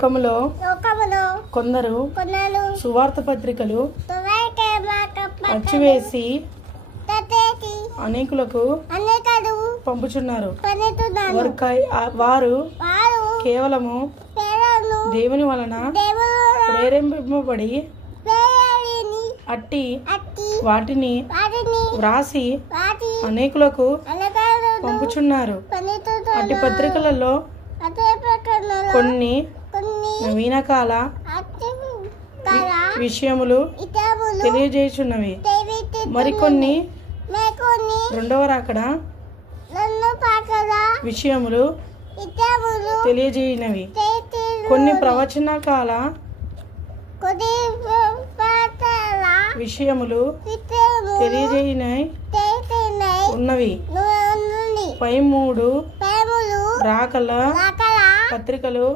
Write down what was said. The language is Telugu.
లోకములో కొందరు సువార్త పత్రికలు అచ్చువేసి అనేకులకు పంపుచున్నారు. వారు కేవలము దేవుని వలన ప్రేరేపింపబడి అట్టి వాటిని వ్రాసి అనేకులకు పంపుచున్నారు. అట్టి పత్రికలలో కొన్ని నవీనకాల విషయములు తెలియజేయుచున్నవి, మరికొన్ని రెండవ రాకడ విషయములు తెలియజేయనవి, కొన్ని ప్రవచన కాల విషయములు తెలియజేయనవి ఉన్నవి. పై మూడు రాకల పత్రికలు